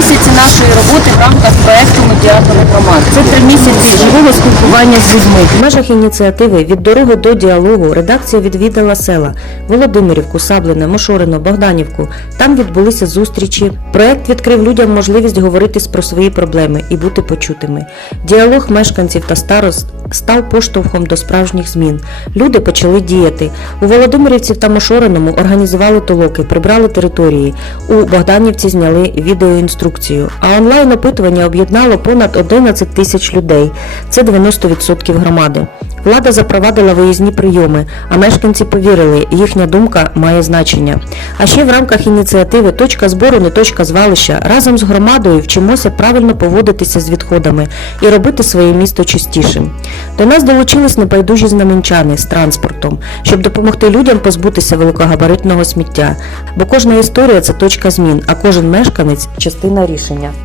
місяці нашої роботи в рамках проекту медіатори громад. Це три місяці живого спілкування з людьми. В межах ініціативи від дороги до діалогу редакція відвідала села Володимирівку, Саблине, Мошорино, Богданівку. Там відбулися зустрічі. Проект відкрив людям можливість говорити про свої проблеми і бути почутими. Діалог мешканців та старост став поштовхом до справжніх змін. Люди почали діяти. У Володимирівці та Мошориному організували толоки, прибрали території. У Богданівці зняли відеоінструкцію. А онлайн опитування об'єднало понад 11 тисяч людей. Це 90% громади. Влада запровадила виїзні прийоми, а мешканці повірили, їхня думка має значення. А ще в рамках ініціативи Точка збору не точка звалища разом з громадою вчимося правильно поводитися з відходами і робити своє місто чистішим. До нас долучились небайдужі знаменчани з транспортом, щоб допомогти людям позбутися великогабаритного сміття. Бо кожна історія це точка змін, а кожен мешканець частина рішення.